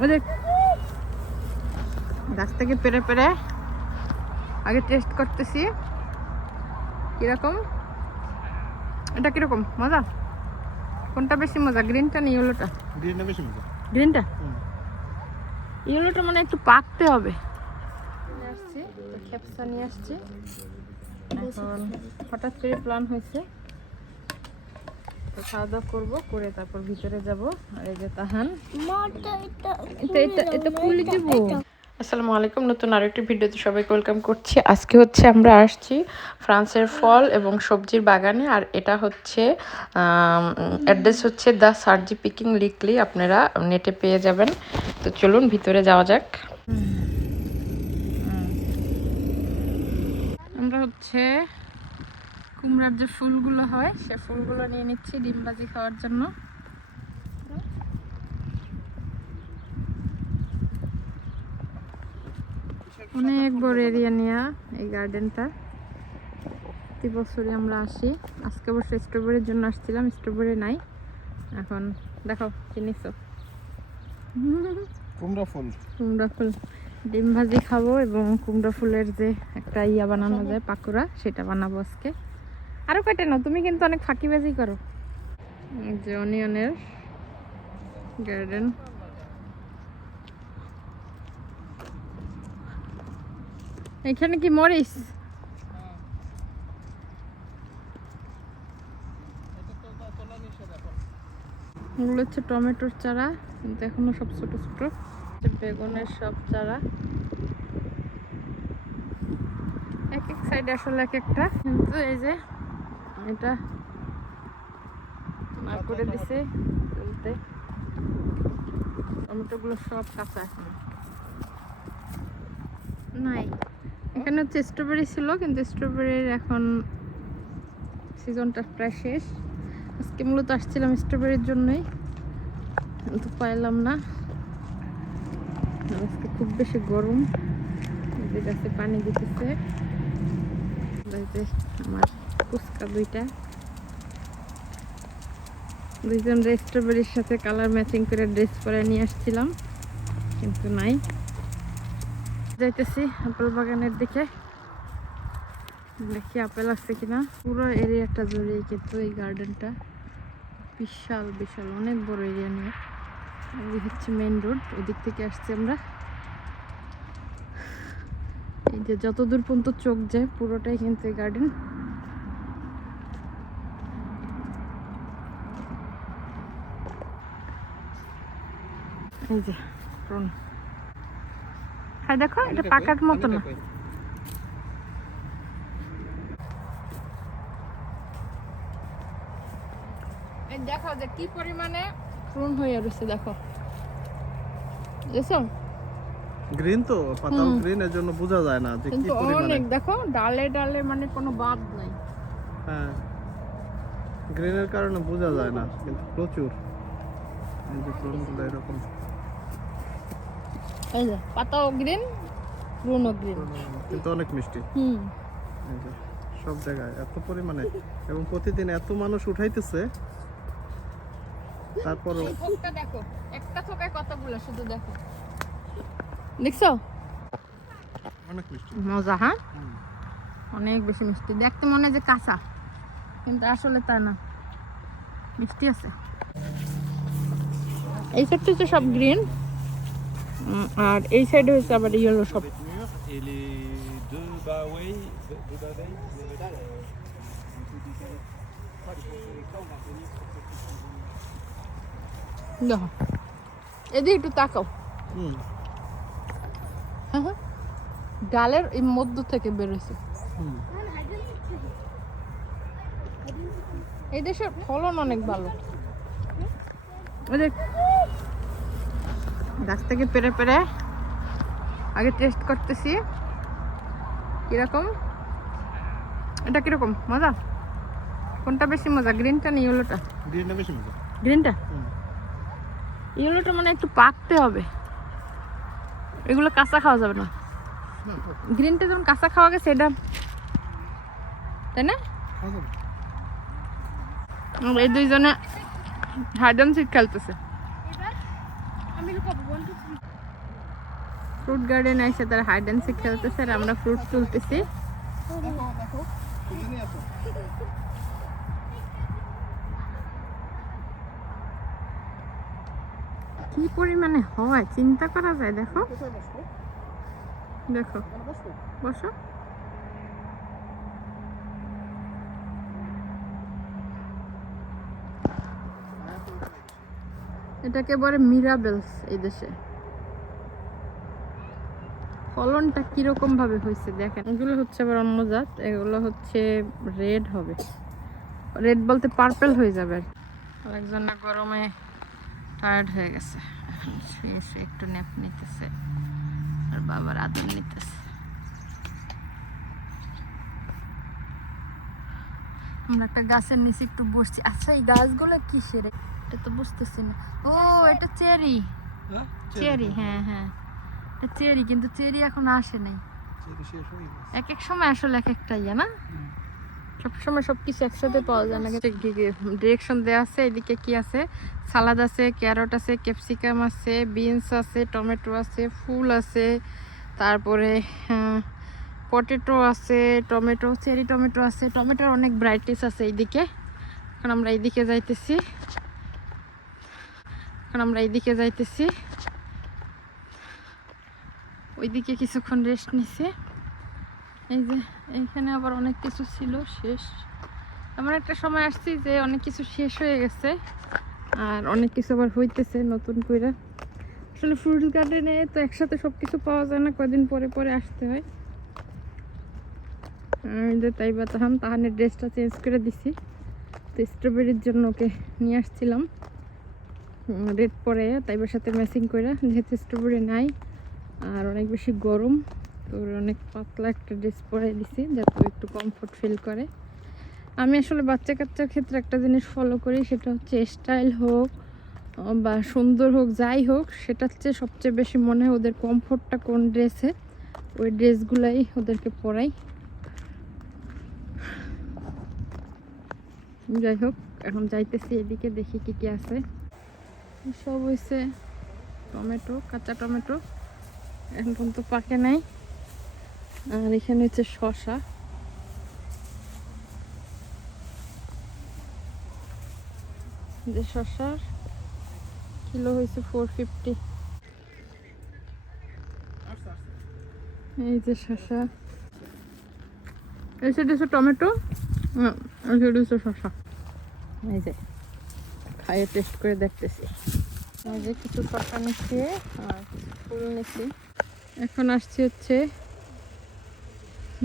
ওই দেখ গাছ থেকে পেরে পেরে আগে টেস্ট করতেছি। কীরকম? এটা কীরকম? মজা? কোনটা বেশি মজা গ্রিনটা না ইয়েলোটা গ্রিনটা বেশি মজা। গ্রিনটা। ইয়েলোটা মানে একটু পাকতে হবে। নিয়ে আসছি খেপসা নিয়ে আসছি। এখন হঠাৎ করে প্ল্যান হয়েছে। তো খাওয়া দাওয়া করব করে তারপর ভিতরে যাব। আর এই যে তাহান। এটা এটা এটা খুলে দিব আসসালামু আলাইকুম। নতুন আরেকটি ভিডিওতে সবাইকে ওয়েলকাম করছি। আজকে হচ্ছে আমরা আসছি ফ্রান্সের ফল এবং সবজির বাগানে। আর এটা হচ্ছে অ্যাড্রেস হচ্ছে দ্য সার্জি পিকিং লিকলি আপনারা নেটে পেয়ে যাবেন। তো চলুন ভিতরে যাওয়া যাক। আমরা হচ্ছে কুমড়ার যে ফুলগুলো হয় সে ফুলগুলো নিয়ে নিচ্ছি ডিমবাজি খাওয়ার জন্য। অনেক বড় এরিয়া নিয়ে এই গার্ডেনটা প্রতি বছরই আমরা আসি। আজকে অবশ্য স্ট্রবেরির জন্য আসছিলাম স্ট্রবেরি নাই। এখন দেখো চিনিস কুমড়া ফুল। কুমড়া ফুল। ডিম ভাজি খাব এবং কুমড়া ফুলের যে একটা ইয়া বানানো যায় পাকোড়া সেটা বানাবো আজকে। আরও কেটে নাও? তুমি কিন্তু অনেক ফাঁকিবাজি করো। যে অনিয়নের গার্ডেন এখানে কি মরিস এগুলো হচ্ছে টমেটোর চারা, কিন্তু এখনও সব ছোট ছোট। বেগুনের সব চারা। এক এক সাইডে আসলে এক একটা। কিন্তু এই যে এটা না করে দিছে তুলতে টমেটোগুলো সব কাঁচা এখন। নাই। এখানে হচ্ছে স্ট্রবেরি ছিল কিন্তু স্ট্রবেরির এখন সিজনটা প্রায় শেষ। আজকে মূলত আসছিলাম স্ট্রবেরির জন্যই কিন্তু পাইলাম না। আজকে খুব বেশি গরম। কাছে পানি দিতেছে। আমার ফুচকা দুইটা। দুইজন স্ট্রবেরির সাথে কালার ম্যাচিং করে ড্রেস পরে নিয়ে আসছিলাম, কিন্তু নাই। যাইতেছি আপেল বাগানের দিকে। দেখি আপেল আছে কিনা। পুরো এরিয়াটা জড়িয়ে কিন্তু এই গার্ডেনটা বিশাল বিশাল, অনেক বড় এরিয়া নিয়ে। এই হচ্ছে মেন রোড ওদিক থেকে আসছি আমরা। এই যে যত দূর পর্যন্ত চোখ যায়, পুরোটাই কিন্তু এই গার্ডেন এই যে প্রন দেখো এটা পাকার মতো না। দেখো যে কি পরিমাণে প্রুন হয়ে রয়েছে দেখো। দেখছ গ্রিন তো পাতাল গ্রিন এর জন্য বোঝা যায় না যে কি পরিমাণে। অনেক দেখো ডালে ডালে মানে কোনো বাদ নাই। হ্যাঁ। গ্রিনের কারণে বোঝা যায় না কিন্তু প্রচুর। এই যে প্রুনগুলো এরকম। এই যে পাতাও গ্রিন প্রুনও গ্রিন কিন্তু অনেক মিষ্টি। হুম। সব জায়গায় এত পরিমাণে এবং প্রতিদিন এত মানুষ উঠাইতেছে। তারপরও থোকটা দেখো একটা থোকায় কতগুলো শুধু দেখো। দেখছ? অনেক মিষ্টি। মজা হ্যাঁ? অনেক বেশি মিষ্টি। দেখতে মনে হয় যে কাঁচা কিন্তু আসলে তা না। মিষ্টি আছে। এই সাইডটা হচ্ছে সব গ্রিন আর এই সাইডে হচ্ছে আবার ইয়েলো সব. দেখো এদিকে একটু তাকাও। হুম। হ্যাঁ হ্যাঁ। ডালের এই মধ্য থেকে বেরোছে এই দেশের ফলন অনেক ভালো। দেখ গাছ থেকে পেরে পেরে আগে টেস্ট করতেছি। কীরকম? এটা কীরকম? মজা? কোনটা বেশি মজা গ্রিনটা না ইয়েলোটা গ্রিনটা বেশি মজা। গ্রিনটা। ইয়েলোটা মানে একটু পাকতে হবে। এগুলো কাঁচা খাওয়া যাবে না। গ্রিনটা যেমন কাঁচা খাওয়া গেছে এটা তাই না? এই দুইজনে হাইড অ্যান্ড সিক খেলতেছে। ফ্রুট গার্ডেন এসে তারা হাইড অ্যান্ড সিক খেলতেছে আর আমরা ফ্রুট তুলতেছি। কি পরিমাণে হয়? চিন্তা করা যায়, দেখো। দেখো, বসো। এটাকে বলে মিরাবেলস এই দেশে। ফলনটা কীরকম ভাবে হয়েছে দেখেন। এগুলো হচ্ছে আবার অন্য জাত, এগুলো হচ্ছে রেড হবে। রেড বলতে পার্পেল হয়ে যাবে। আরেকজনটা গরমে টায়ার্ড হয়ে গেছে। একটু ন্যাপ নিতেছে, আর বাবার আদর নিতেছে। আমরা একটা গাছের নিচে একটু বসছি। আচ্ছা এই গাছগুলো কিসের? এটা তো বুঝতেছি না। ও এটা চেরি। হ্যাঁ? চেরি হ্যাঁ হ্যাঁ। এটা চেরি কিন্তু চেরি এখন আসে নাই। চেরি হয়ে এক এক সময় আসলে এক একটা ইয়ে না? সব সময় সব কিছু একসাথে পাওয়া যায় না। ডিরেকশন দেওয়া আছে এদিকে কি আছে? সালাদ আছে ক্যারট আছে ক্যাপসিকাম আছে বিনস আছে টমেটো আছে ফুল আছে। তারপরে পটেটো আছে টমেটো চেরি টমেটো আছে। টমেটোর অনেক ভ্যারাইটিস আছে এইদিকে এখন আমরা এইদিকে যাইতেছি। এখন আমরা এইদিকে যাইতেছি। ওইদিকে কিছুক্ষণ রেস্ট নিছি। এই যে, এইখানে আবার অনেক কিছু ছিল, শেষ। এমন একটা সময় আসছি যে অনেক কিছু শেষ হয়ে গেছে। আর অনেক কিছু আবার হইতেছে নতুন করে আসলে ফ্রুট গার্ডেনে তো একসাথে সব কিছু পাওয়া যায় না কদিন পরে পরে আসতে হয়। যে তাই বা তাহান, তাহানের ড্রেসটা চেঞ্জ করে দিছি। তো স্ট্রবেরির জন্য ওকে নিয়ে আসছিলাম। রেড পরে তাইবার সাথে ম্যাচিং করে। যেহেতু স্ট্রবেরি নাই, আর অনেক বেশি গরম, তো অনেক পাতলা একটা ড্রেস পরে দিছি, যাতে একটু কমফোর্ট ফিল করে। আমি আসলে বাচ্চা কাচ্চার ক্ষেত্রে একটা জিনিস ফলো করি, সেটা হচ্ছে স্টাইল হোক বা সুন্দর হোক, যাই হোক সেটা হচ্ছে সবচেয়ে বেশি মনে হয় ওদের কমফোর্টটা কোন ড্রেসে ওই ড্রেসগুলাই ওদেরকে পরাই। যাই হোক, এখন যাইতেছি, এদিকে দেখি কি কি আছে। সব হয়েছে টমেটো, কাঁচা টমেটো। এখন পর্যন্ত পাকে নাই। আর এখানে হচ্ছে শশা যে শশার কিলো হয়েছে ফোর ফিফটি এই যে শশা এই সাইড টমেটো এই সাইড শশা এই যে। খাইয়ে টেস্ট করে দেখতেছি। এই যে কিছু শশা নিচ্ছি আর ফুল নিচ্ছি। এখন আসছি হচ্ছে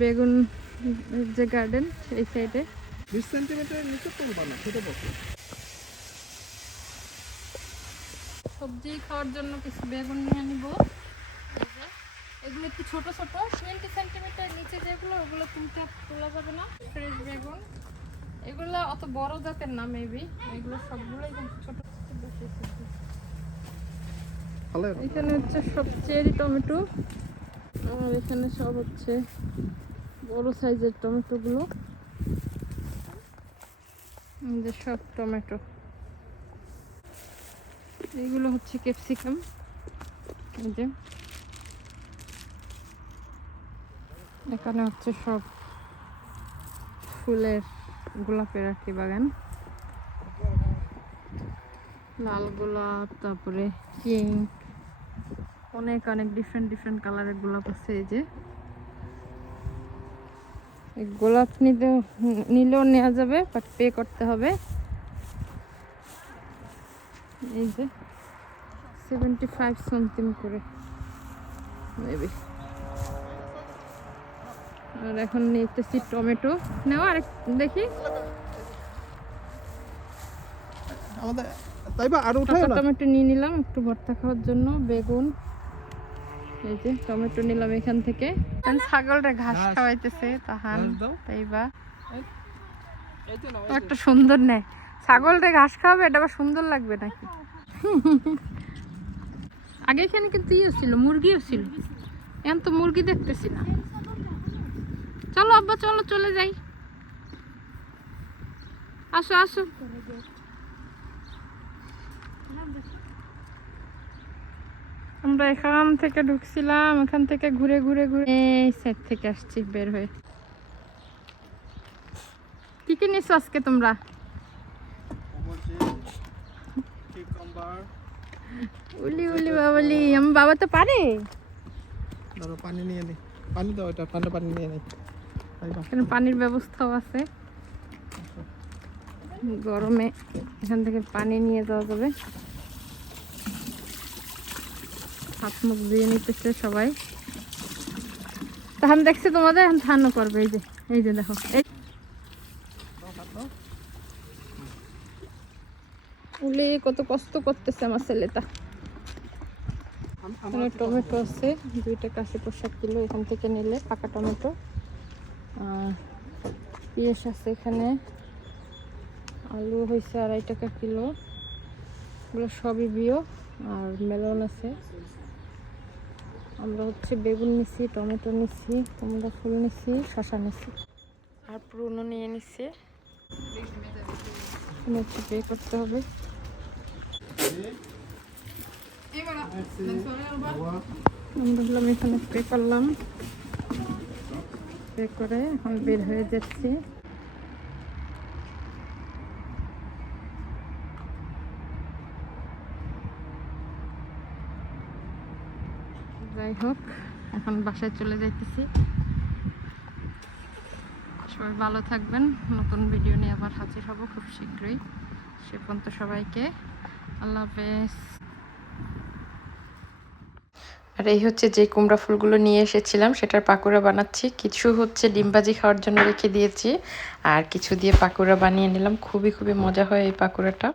বেগুন যে গার্ডেন সেই সাইডে বিশ সেন্টিমিটারের নিচে তুলবা না ছোটো বসে সবজি খাওয়ার জন্য কিছু বেগুন নিয়ে নিব। এগুলো একটু ছোট ছোট টোয়েন্টি সেন্টিমিটার নিচে যেগুলো ওগুলো তুলতে তোলা যাবে না। ফ্রেশ বেগুন। এগুলো অত বড় জাতের না মেবি এগুলো সবগুলোই কিন্তু ছোট। এখানে হচ্ছে সব চেরি টমেটো। আর এখানে সব হচ্ছে বড় সাইজের টমেটোগুলো। এই যে সব টমেটো। এইগুলো হচ্ছে ক্যাপসিকাম। এই যে। এখানে হচ্ছে সব ফুলের গোলাপের কি বাগান। লাল গোলাপ, তারপরে পিঙ্ক অনেক অনেক ডিফারেন্ট ডিফারেন্ট কালারের গোলাপ আছে এই যে। গোলাপ নিতে, নিলেও নেওয়া যাবে বাট পে করতে হবে। এই যে সেভেন্টি ফাইভ সামথিং করে মেবি আর এখন নিতেছি টমেটো। নেওয়া আর দেখি। আমাদের তাই আর উঠায় না টমেটো নিয়ে নিলাম একটু ভর্তা খাওয়ার জন্য বেগুন। এই যে টমেটো নিলাম এখান থেকে। এখন ছাগলটা ঘাস ঘাস। খাওয়াইতেছে তাহান। ঘাস দাও। তাই বা। এই যে নাও, ও একটা সুন্দর নেয় ছাগলটা ঘাস খাওয়াবে এটা আবার সুন্দর লাগবে নাকি? আগে এখানে কিন্তু ইয়ে ছিল মুরগিও ছিল। এখন তো মুরগি দেখতেছি না। চলো আব্বা চলো চলে যাই। আসো আসো। আমরা এখান থেকে ঢুকছিলাম এখান থেকে ঘুরে ঘুরে ঘুরে। এই সাইড থেকে আসছি বের হয়ে। কি কি নিছো আজকে তোমরা? উলি উলি বাবলি আমার বাবা তো পারে। পানি নিয়ে নি। পানি দাও এটা ঠান্ডা পানি নিয়ে নি। তাই দাও। এখানে পানির ব্যবস্থাও আছে। গরমে এখান থেকে পানি নিয়ে যাওয়া যাবে। হাত মুখ দিয়ে নিতেছে সবাই। ধান দেখছে তোমাদের? ধানও করবে এই যে এই যে দেখো। এই উলি কত কষ্ট করতেছে আমার ছেলেটা। টমেটো আছে দুইটা কাশি পোশাক কিলো এখান থেকে নিলে পাকা টমেটো। আর পেঁয়াজ আছে এখানে, আলু হয়েছে আড়াই টাকা কিলো। এগুলো সবই বিও আর মেলন আছে। আমরা হচ্ছে বেগুন নিছি, টমেটো নিছি, কুমড়া ফুল নিছি শশা নিছি। আর পুরনো নিয়ে নিছি। পে করতে হবে। আমরা হলাম এখানে পে করলাম পে করে এখন বের হয়ে যাচ্ছি। যাই হোক, এখন বাসায় চলে যাইতেছি। সবাই ভালো থাকবেন। নতুন ভিডিও নিয়ে আবার হাজির হব খুব শীঘ্রই। সে পর্যন্ত সবাইকে আল্লাহ হাফেজ। আর এই হচ্ছে যে কুমড়া ফুলগুলো নিয়ে এসেছিলাম, সেটার পাকোড়া বানাচ্ছি। কিছু হচ্ছে ডিমবাজি খাওয়ার জন্য রেখে দিয়েছি, আর কিছু দিয়ে পাকোড়া বানিয়ে নিলাম। খুবই খুবই মজা হয় এই পাকোড়াটা।